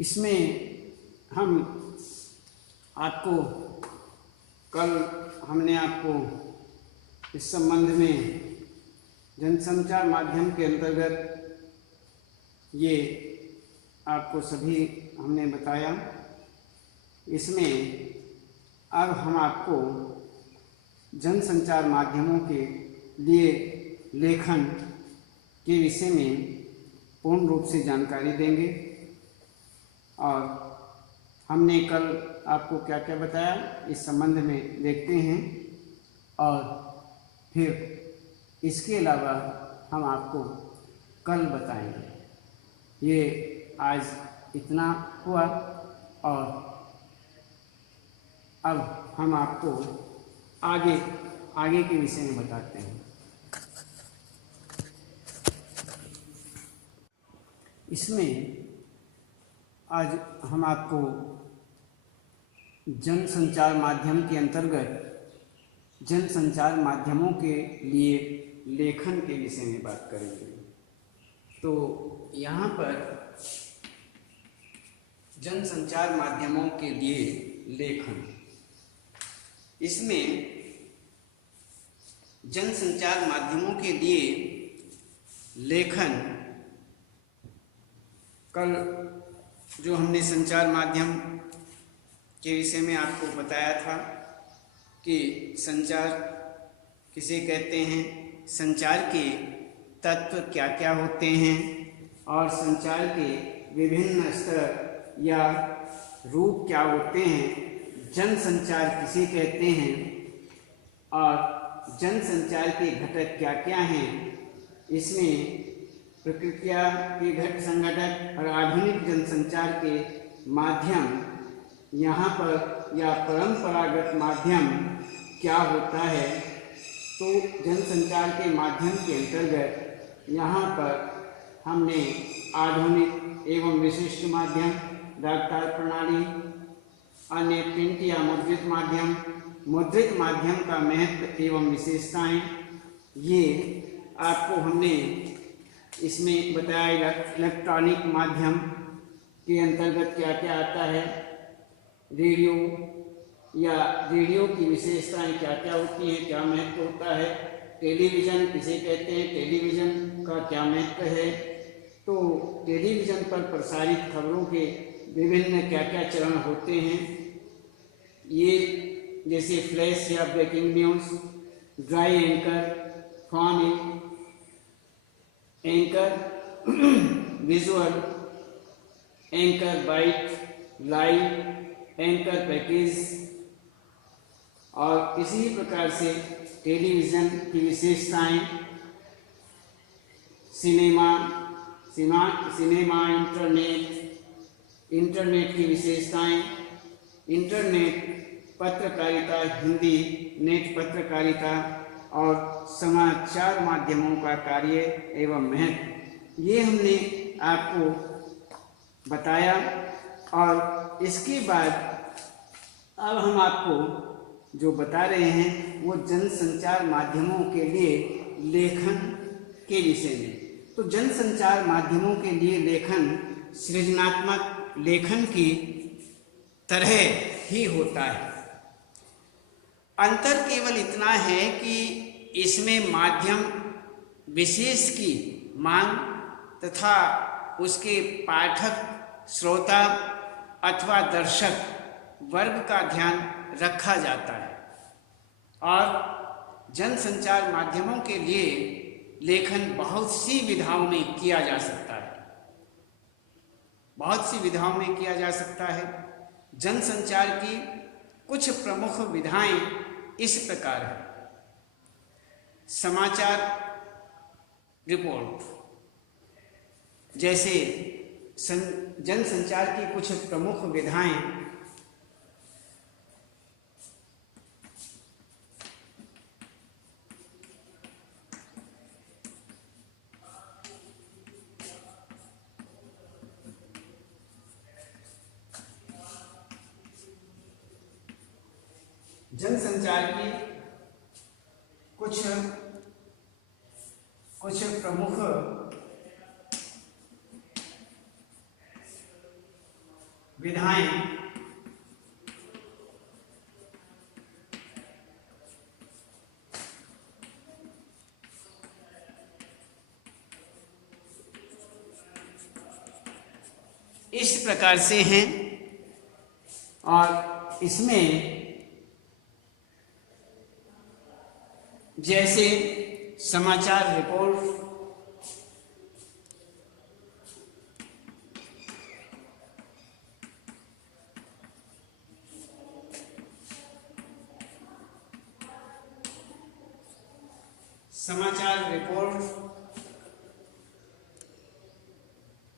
इसमें हम आपको कल हमने आपको इस संबंध में जनसंचार माध्यम के अंतर्गत ये आपको सभी हमने बताया। इसमें अब हम आपको जनसंचार माध्यमों के लिए लेखन के विषय में पूर्ण रूप से जानकारी देंगे। और हमने कल आपको क्या क्या बताया इस संबंध में देखते हैं, और फिर इसके अलावा हम आपको कल बताएंगे। ये आज इतना हुआ, और अब हम आपको आगे के विषय में बताते हैं। इसमें आज हम आपको जनसंचार माध्यम के अंतर्गत जनसंचार माध्यमों के लिए लेखन के विषय में बात करेंगे। तो यहाँ पर जनसंचार माध्यमों के लिए लेखन, इसमें जनसंचार माध्यमों के लिए लेखन, कल जो हमने संचार माध्यम के विषय में आपको बताया था कि संचार किसे कहते हैं, संचार के तत्व क्या क्या होते हैं, और संचार के विभिन्न स्तर या रूप क्या होते हैं, जनसंचार किसे कहते हैं, और जनसंचार के घटक क्या क्या हैं। इसमें प्रक्रिया के घटक संघटक और आधुनिक जनसंचार के माध्यम यहाँ पर या परंपरागत माध्यम क्या होता है। तो जनसंचार के माध्यम के अंतर्गत यहाँ पर हमने आधुनिक एवं विशिष्ट माध्यम, डाकतार प्रणाली, अन्य प्रिंट या मुद्रित माध्यम, मुद्रित माध्यम का महत्व एवं विशेषताएं, ये आपको हमने इसमें बताया। इलेक्ट्रॉनिक माध्यम के अंतर्गत क्या क्या आता है, रेडियो या रेडियो की विशेषताएं क्या क्या होती हैं, क्या महत्व होता है, टेलीविज़न किसे कहते हैं, टेलीविज़न का क्या महत्व है। तो टेलीविज़न पर प्रसारित खबरों के विभिन्न क्या क्या चरण होते हैं, ये जैसे फ्लैश या breaking news, dry anchor, form anchor, visual anchor, byte, live anchor, package, और इसी प्रकार से टेलीविज़न की विशेषताएं, सिनेमा, इंटरनेट की विशेषताएं, इंटरनेट, पत्रकारिता, हिंदी नेट पत्रकारिता, और समाचार माध्यमों का कार्य एवं महत्व, ये हमने आपको बताया। और इसके बाद अब हम आपको जो बता रहे हैं वो जनसंचार माध्यमों के लिए लेखन के विषय में। तो जनसंचार माध्यमों के लिए लेखन सृजनात्मक लेखन की तरह ही होता है। अंतर केवल इतना है कि इसमें माध्यम विशेष की मांग तथा उसके पाठक, श्रोता अथवा दर्शक वर्ग का ध्यान रखा जाता है। और जनसंचार माध्यमों के लिए लेखन बहुत सी विधाओं में किया जा सकता है, बहुत सी विधाओं में किया जा सकता है। जनसंचार की कुछ प्रमुख विधाएं इस प्रकार है। समाचार रिपोर्ट, जैसे जनसंचार की कुछ प्रमुख विधाएं जनसंचार की कुछ प्रमुख विधाएं इस प्रकार से हैं और इसमें जैसे समाचार रिपोर्ट,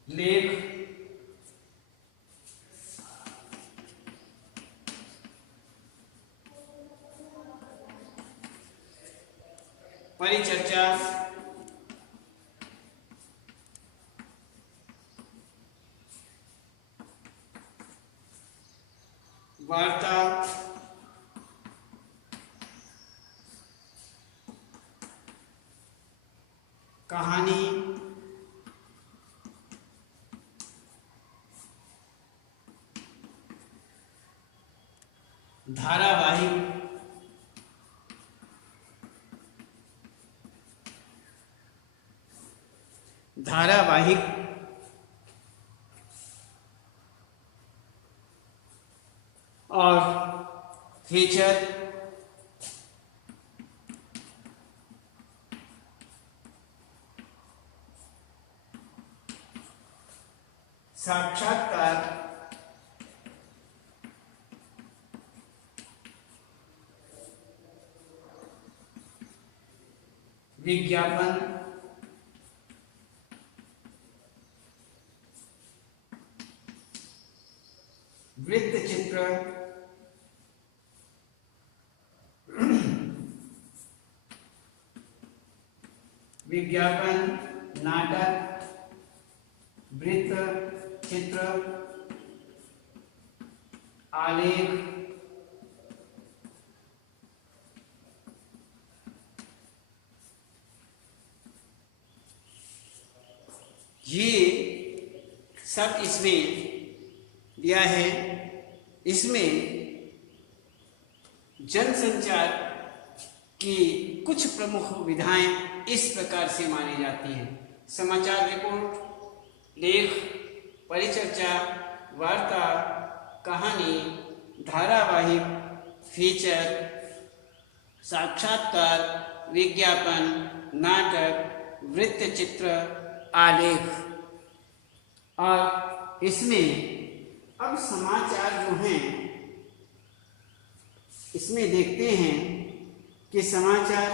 लेख, परिचर्चा, वार्ता, कहानी, धारावाहिक, और फीचर, साक्षात्कार, विज्ञापन, वृत्तचित्र, विज्ञापन, नाटक, वृत्त चित्र, आलेख, ये सब इसमें दिया है। इसमें जनसंचार की कुछ प्रमुख विधाएं इस प्रकार से मानी जाती हैं। समाचार रिपोर्ट, लेख, परिचर्चा, वार्ता, कहानी, धारावाहिक, फीचर, साक्षात्कार, विज्ञापन, नाटक, वृत्तचित्र, आलेख। और इसमें अब समाचार जो हैं इसमें देखते हैं कि समाचार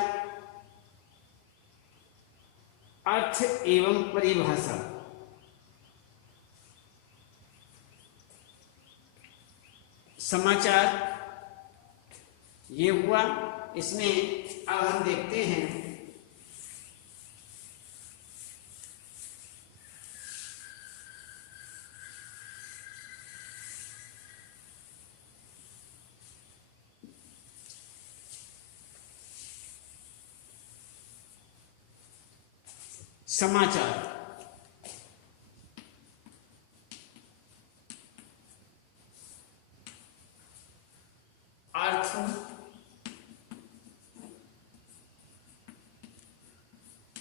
अर्थ एवं परिभाषा। समाचार ये हुआ, इसमें अब हम देखते हैं समाचार। अर्थ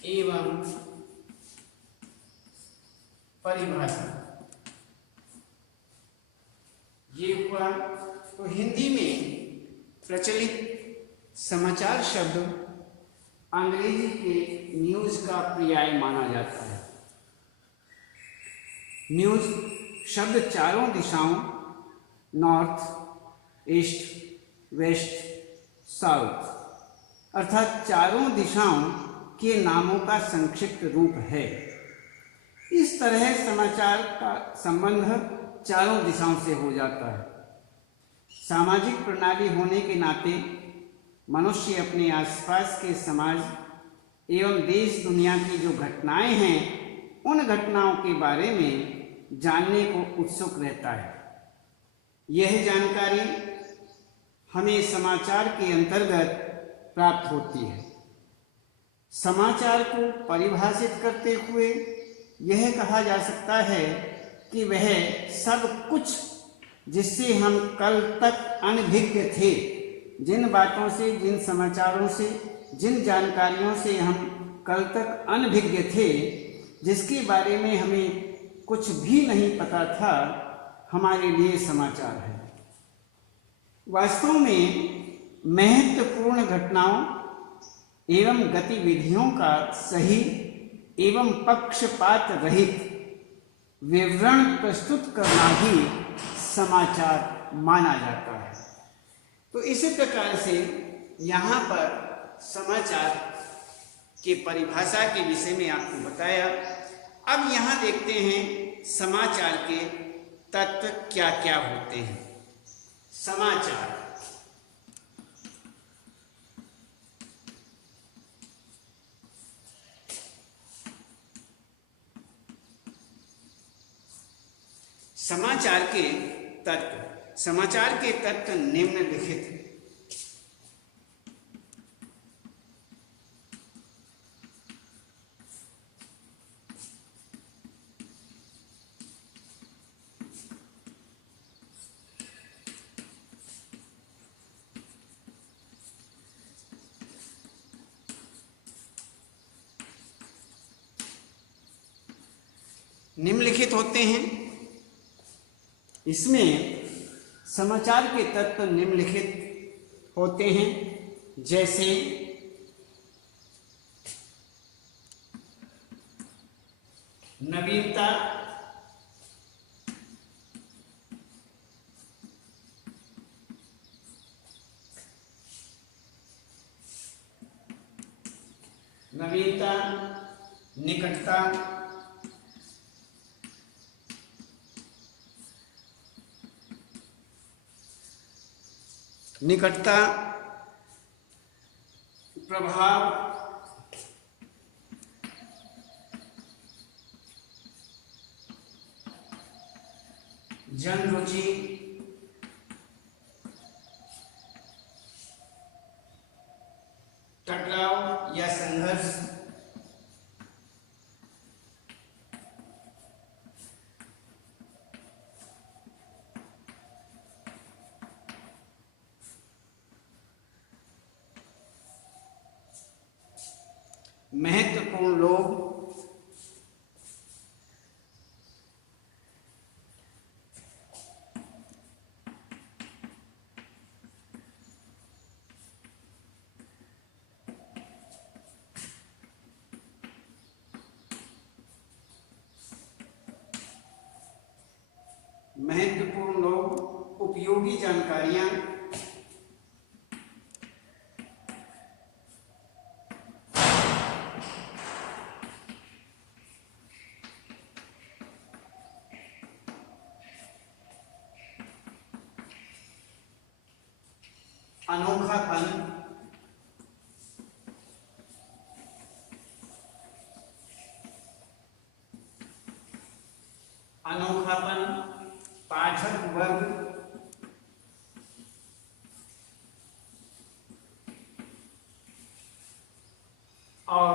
एवं परिभाषा ये हुआ। तो हिंदी में प्रचलित समाचार शब्द अंग्रेजी के न्यूज का पर्याय माना जाता है। न्यूज शब्द चारों दिशाओं नॉर्थ, ईस्ट, वेस्ट, साउथ अर्थात चारों दिशाओं के नामों का संक्षिप्त रूप है। इस तरह समाचार का संबंध चारों दिशाओं से हो जाता है। सामाजिक प्रणाली होने के नाते मनुष्य अपने आसपास के समाज एवं देश दुनिया की जो घटनाएं हैं उन घटनाओं के बारे में जानने को उत्सुक रहता है। यह जानकारी हमें समाचार के अंतर्गत प्राप्त होती है। समाचार को परिभाषित करते हुए यह कहा जा सकता है कि वह सब कुछ जिससे हम कल तक अनभिज्ञ थे, जिन बातों से, जिन समाचारों से, जिन जानकारियों से हम कल तक अनभिज्ञ थे, जिसके बारे में हमें कुछ भी नहीं पता था, हमारे लिए समाचार है। वास्तव में महत्वपूर्ण घटनाओं एवं गतिविधियों का सही एवं पक्षपात रहित विवरण प्रस्तुत करना ही समाचार माना जाता है। तो इसी प्रकार से यहाँ पर समाचार के परिभाषा के विषय में आपको बताया। अब यहाँ देखते हैं समाचार के तत्व क्या क्या होते हैं। समाचार समाचार के तत्व, समाचार के तत्व निम्नलिखित हैं। निम्नलिखित होते हैं। इसमें समाचार के तत्व निम्नलिखित होते हैं, जैसे नवीनता, निकटता, प्रभाव, जनरुचि, टकराव या संघर्ष, महत्वपूर्ण लोग, उपयोगी जानकारियां, अनोखापन, पाठक वर्ग, और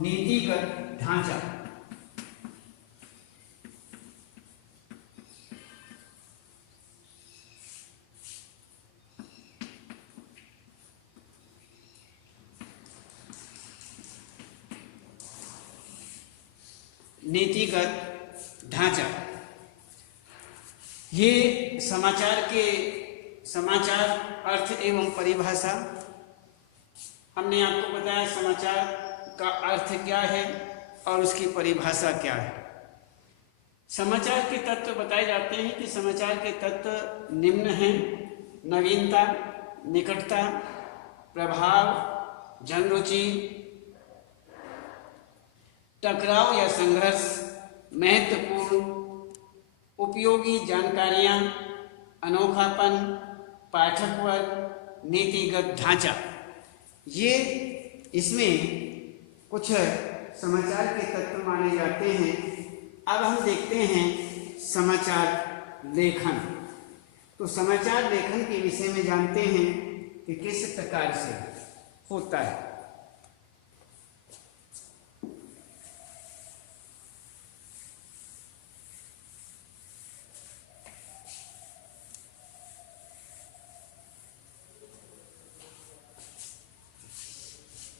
नीतिगत ढांचा। नीतिगत ढांचा, ये समाचार अर्थ एवं परिभाषा। हमने आपको बताया समाचार का अर्थ क्या है और उसकी परिभाषा क्या है। समाचार के तत्व बताए जाते हैं कि समाचार के तत्व निम्न हैं: नवीनता, निकटता, प्रभाव, जनरुचि, टकराव या संघर्ष, महत्वपूर्ण, उपयोगी जानकारियां, अनोखापन, पाठक वर्ग, नीतिगत ढांचा। ये इसमें कुछ समाचार के तत्व माने जाते हैं। अब हम देखते हैं समाचार लेखन। तो समाचार लेखन के विषय में जानते हैं कि किस प्रकार से होता है।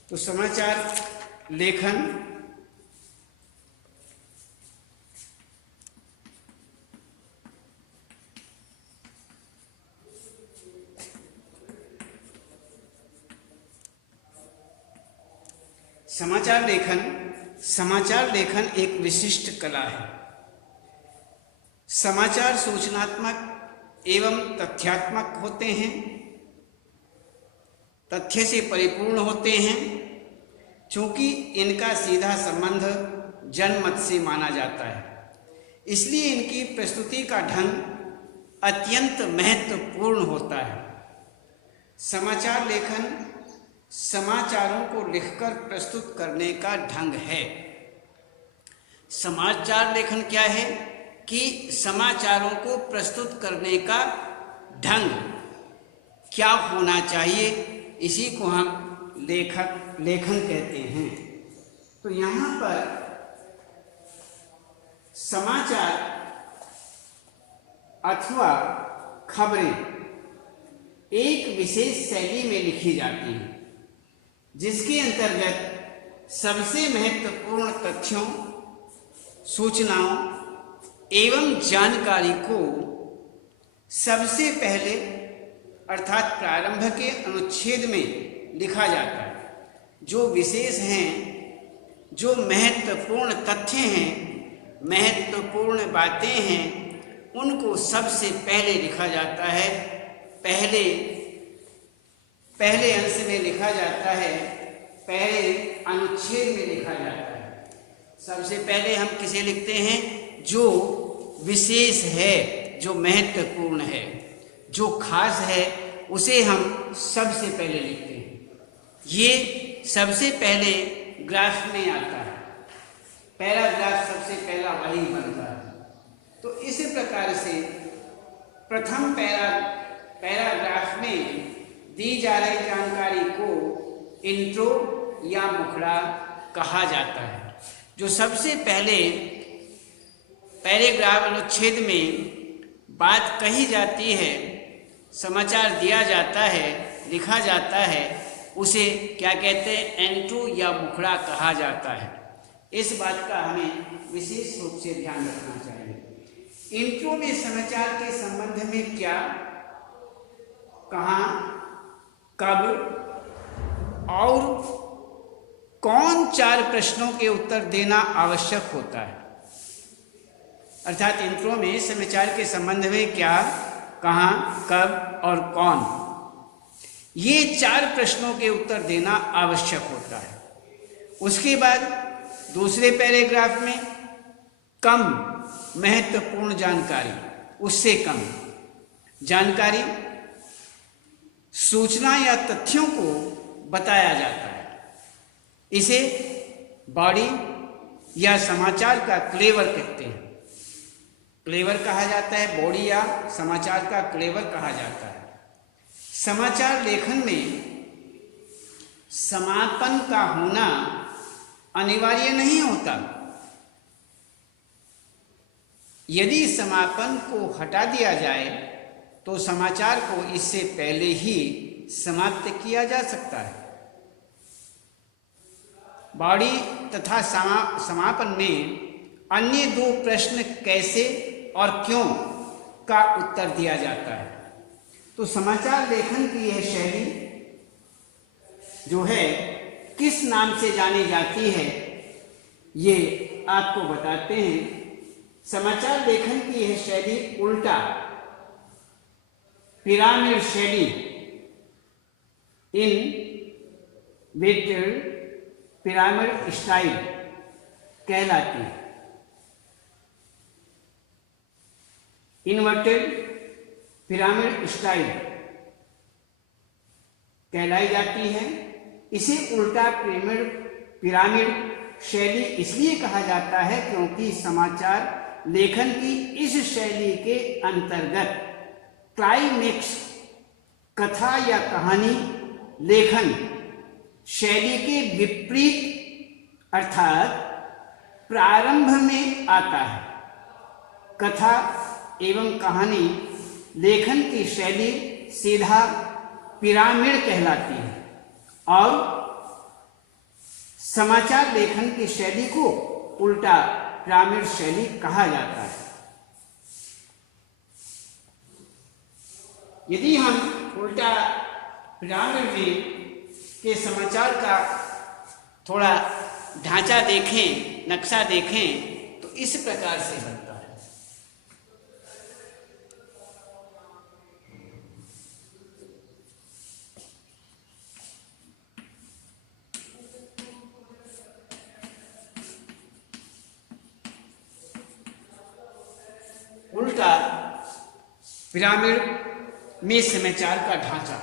तो समाचार लेखन समाचार लेखन एक विशिष्ट कला है। समाचार सूचनात्मक एवं तथ्यात्मक होते हैं, तथ्य से परिपूर्ण होते हैं, क्योंकि इनका सीधा संबंध जनमत से माना जाता है। इसलिए इनकी प्रस्तुति का ढंग अत्यंत महत्वपूर्ण होता है। समाचार लेखन समाचारों को लिखकर प्रस्तुत करने का ढंग है। समाचार लेखन क्या है कि समाचारों को प्रस्तुत करने का ढंग क्या होना चाहिए, इसी को हम लेखन कहते हैं। तो यहाँ पर समाचार अथवा खबरें एक विशेष शैली में लिखी जाती हैं, जिसके अंतर्गत सबसे महत्वपूर्ण तथ्यों, सूचनाओं एवं जानकारी को सबसे पहले अर्थात प्रारंभ के अनुच्छेद में लिखा जाता है। जो विशेष हैं, जो महत्वपूर्ण तथ्य हैं, महत्वपूर्ण बातें हैं, उनको सबसे पहले लिखा जाता है। पहले अंश में लिखा जाता है, पहले अनुच्छेद में लिखा जाता है। सबसे पहले हम किसे लिखते हैं? जो विशेष है, जो महत्वपूर्ण है, जो खास है, उसे हम सबसे पहले लिखते हैं। ये सबसे पहले ग्राफ में आता है, पैराग्राफ सबसे पहला वही बनता है। तो इस प्रकार से प्रथम पैराग्राफ में दी जा रही जानकारी को इंट्रो या मुखड़ा कहा जाता है। जो सबसे पहले पैराग्राफ अनुच्छेद में बात कही जाती है, समाचार दिया जाता है, लिखा जाता है, उसे क्या कहते हैं? इंट्रो या मुखड़ा कहा जाता है। इस बात का हमें विशेष रूप से ध्यान रखना चाहिए। इंट्रो में समाचार के संबंध में क्या, कहाँ, कब और कौन 4 प्रश्नों के उत्तर देना आवश्यक होता है। अर्थात इंट्रो में समाचार के संबंध में क्या, कहाँ, कब और कौन, ये 4 प्रश्नों के उत्तर देना आवश्यक होता है। उसके बाद दूसरे पैराग्राफ में कम महत्वपूर्ण जानकारी, उससे कम जानकारी, सूचना या तथ्यों को बताया जाता है। इसे बॉडी या समाचार का क्लेवर कहते हैं। क्लेवर कहा जाता है, बॉडी या समाचार का क्लेवर कहा जाता है। समाचार लेखन में समापन का होना अनिवार्य नहीं होता। यदि समापन को हटा दिया जाए तो समाचार को इससे पहले ही समाप्त किया जा सकता है। बॉडी तथा समापन में अन्य 2 प्रश्न कैसे और क्यों का उत्तर दिया जाता है। तो समाचार लेखन की यह शैली जो है किस नाम से जानी जाती है, ये आपको बताते हैं। समाचार लेखन की यह शैली उल्टा पिरामिड शैली, इनवर्टेड पिरामिड स्टाइल कहलाती है। इन्वर्टेड पिरामिड स्टाइल कहलाई जाती है। इसे उल्टा पिरामिड शैली इसलिए कहा जाता है क्योंकि समाचार लेखन की इस शैली के अंतर्गत क्लाइमेक्स, कथा या कहानी लेखन शैली के विपरीत अर्थात प्रारंभ में आता है। कथा एवं कहानी लेखन की शैली सीधा पिरामिड कहलाती है और समाचार लेखन की शैली को उल्टा ग्रामीण शैली कहा जाता है। यदि हम उल्टा ग्रामीण में के समाचार का थोड़ा ढांचा देखें, नक्शा देखें, तो इस प्रकार से बनता है। उल्टा ग्रामीण में समाचार का ढांचा।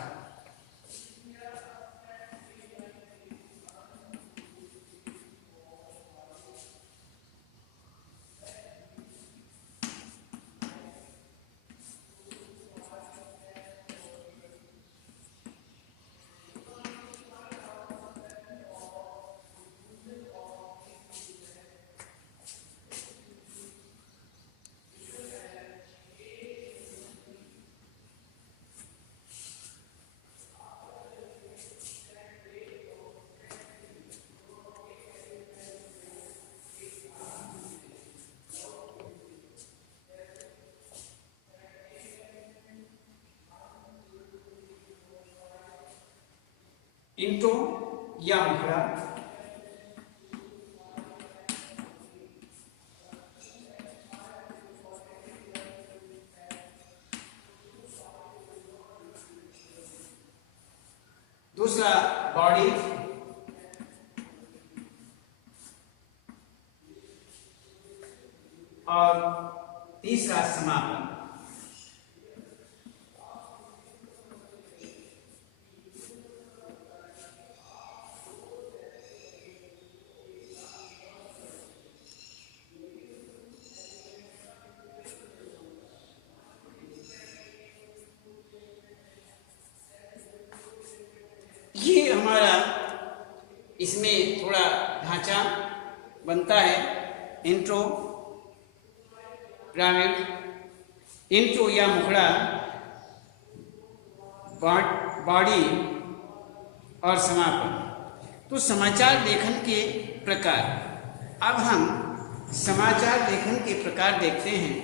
इंट्रो या मुखड़ा, दूसरा बॉडी, और तीसरा समापन। ये हमारा इसमें थोड़ा ढांचा बनता है। इंट्रो, ग्रामीण, इंट्रो या मुखड़ा, बॉडी और समापन। तो समाचार लेखन के प्रकार। अब हम समाचार लेखन के प्रकार देखते हैं।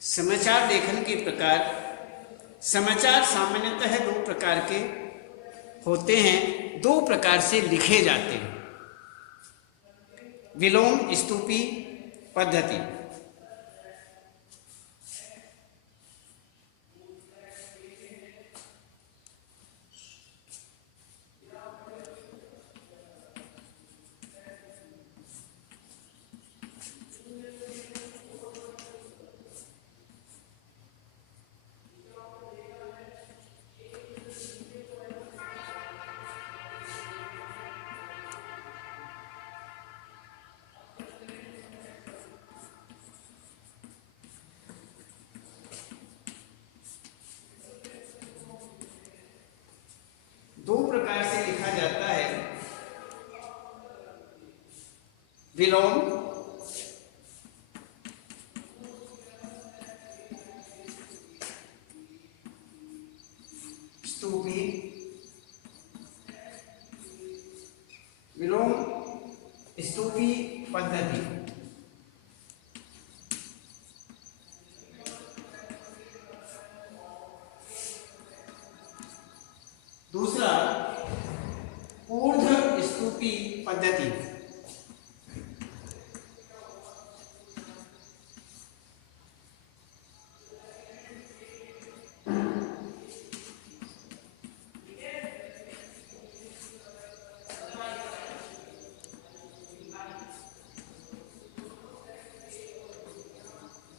समाचार लेखन के प्रकार। समाचार सामान्यतः दो प्रकार के होते हैं, दो प्रकार से लिखे जाते हैं। विलोम स्तूपी पद्धति। दो प्रकार से लिखा जाता है, विलोम स्तूपी। विलोम स्तूपी पद्धति। दूसरा ऊर्ध्व स्तूपी पद्धति।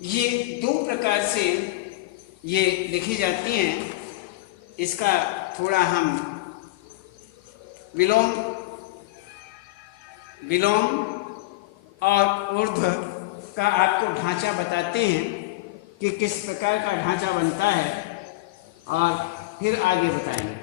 ये दो प्रकार से ये लिखी जाती हैं। इसका थोड़ा हम विलोम और ऊर्ध्व का आपको ढांचा बताते हैं कि किस प्रकार का ढांचा बनता है, और फिर आगे बताएंगे।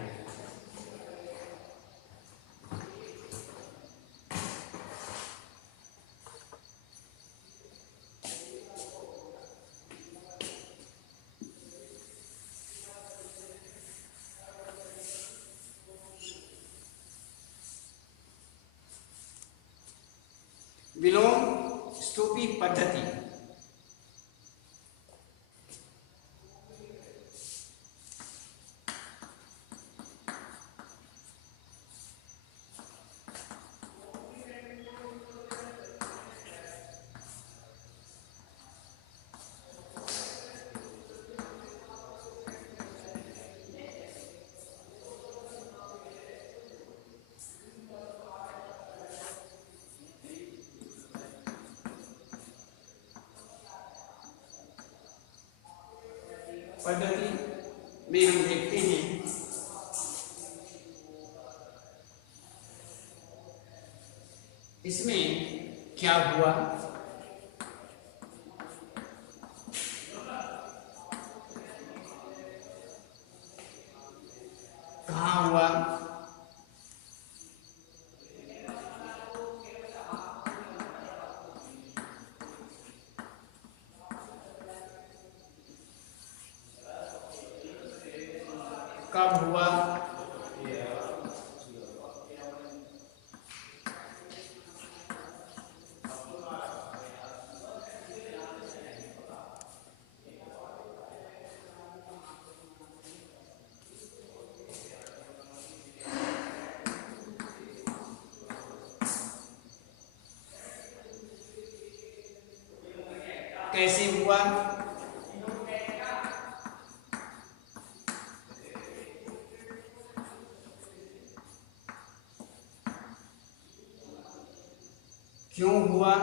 पद्धति। पद्धति में हम देखते हैं इसमें क्या हुआ, कहाँ हुआ, कब हुआ, कैसे हुआ, क्यों हुआ,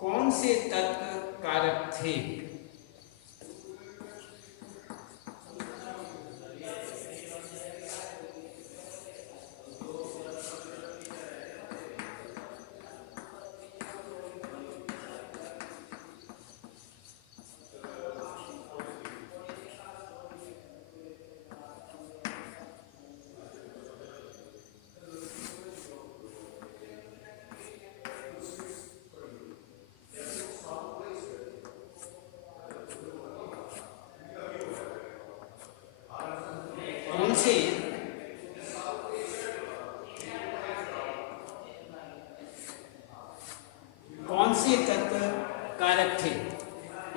कौन से तत्व कारक थे, कौन से तत्व कारक थे।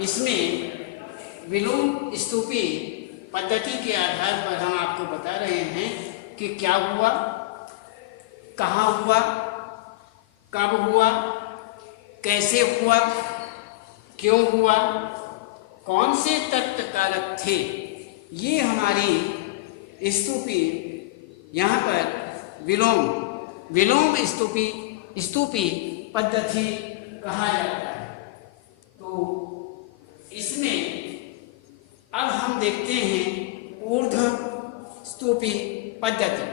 इसमें विलोम स्तूपी पद्धति के आधार पर हम आपको बता रहे हैं कि क्या हुआ, कहाँ हुआ, कब हुआ, कैसे हुआ, क्यों हुआ, कौन से तत्व कारक थे। ये हमारी स्तूपी यहाँ पर विलोम स्तूपी पद्धति कहा जाता है। तो इसमें अब हम देखते हैं ऊर्ध्व स्तूपी पद्धति।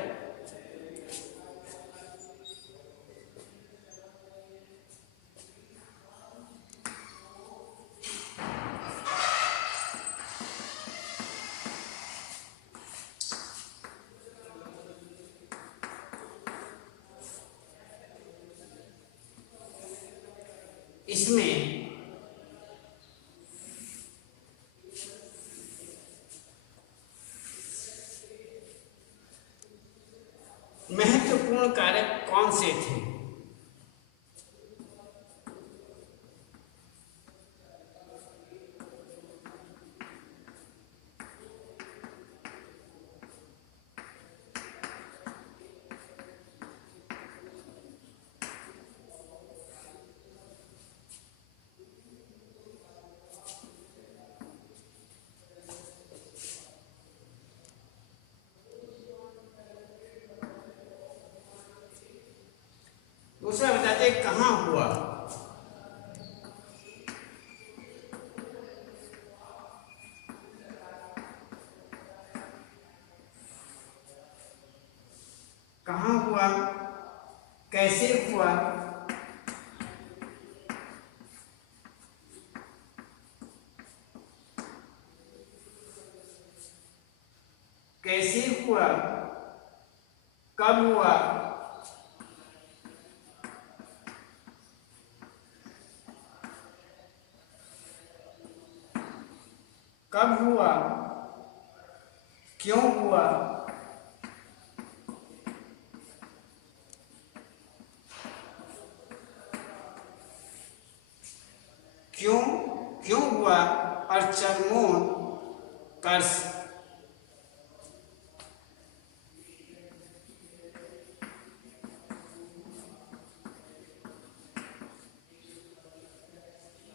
इसमें महत्वपूर्ण कारक कौन से थे। दूसरा बताते कहाँ हुआ। कहाँ हुआ, कैसे हुआ, कैसे हुआ, कब हुआ, कब हुआ, क्यों हुआ, क्यों हुआ, और चरमोत्कर्ष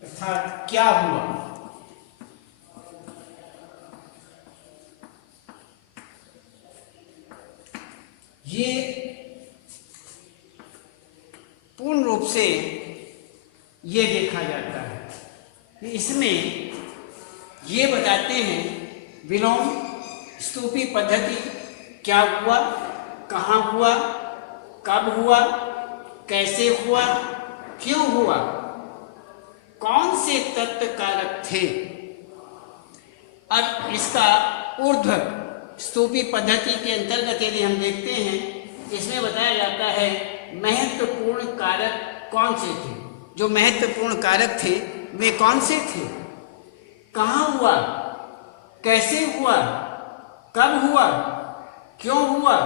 अर्थात क्या हुआ। ये पूर्ण रूप से ये देखा जाता है कि इसमें ये बताते हैं विलोम स्तूपी पद्धति क्या हुआ, कहाँ हुआ, कब हुआ, कैसे हुआ, क्यों हुआ, कौन से तत्व कारक थे। अब इसका ऊर्ध्व स्तूपी पद्धति के अंतर्गत यदि हम देखते हैं, इसमें बताया जाता है महत्वपूर्ण कारक कौन से थे। जो महत्वपूर्ण कारक थे वे कौन से थे, कहाँ हुआ, कैसे हुआ, कब हुआ, क्यों हुआ,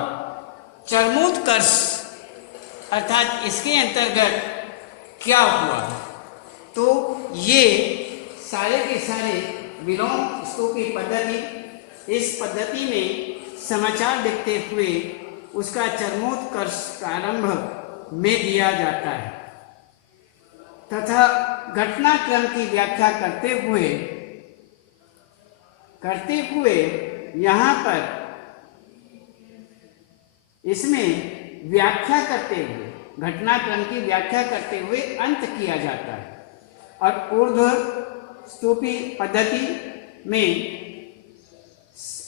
चरमोत्कर्ष अर्थात इसके अंतर्गत क्या हुआ। तो ये सारे के सारे विलोम स्तूपी पद्धति, इस पद्धति में समाचार लिखते हुए उसका चरमोत्कर्ष प्रारंभ में दिया जाता है तथा घटनाक्रम की व्याख्या करते हुए यहाँ पर इसमें व्याख्या करते हुए, घटनाक्रम की व्याख्या करते हुए अंत किया जाता है। और ऊर्ध्व स्तूपी पद्धति में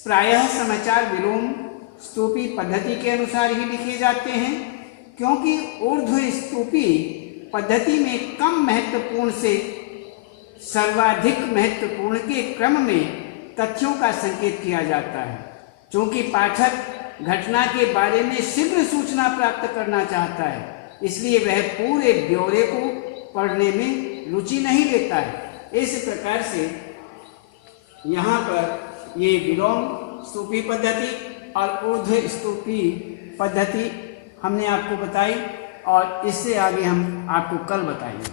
प्रायः समाचार विलोम स्तूपी पद्धति के अनुसार ही लिखे जाते हैं, क्योंकि ऊर्ध्व स्तूपी पद्धति में कम महत्वपूर्ण से सर्वाधिक महत्वपूर्ण के क्रम में तथ्यों का संकेत किया जाता है। क्योंकि पाठक घटना के बारे में शीघ्र सूचना प्राप्त करना चाहता है, इसलिए वह पूरे ब्यौरे को पढ़ने में रुचि नहीं लेता है। इस प्रकार से यहाँ पर ये विलोम स्तूपी पद्धति और ऊर्ध्व स्तूपी पद्धति हमने आपको बताई, और इससे आगे हम आपको कल बताएंगे।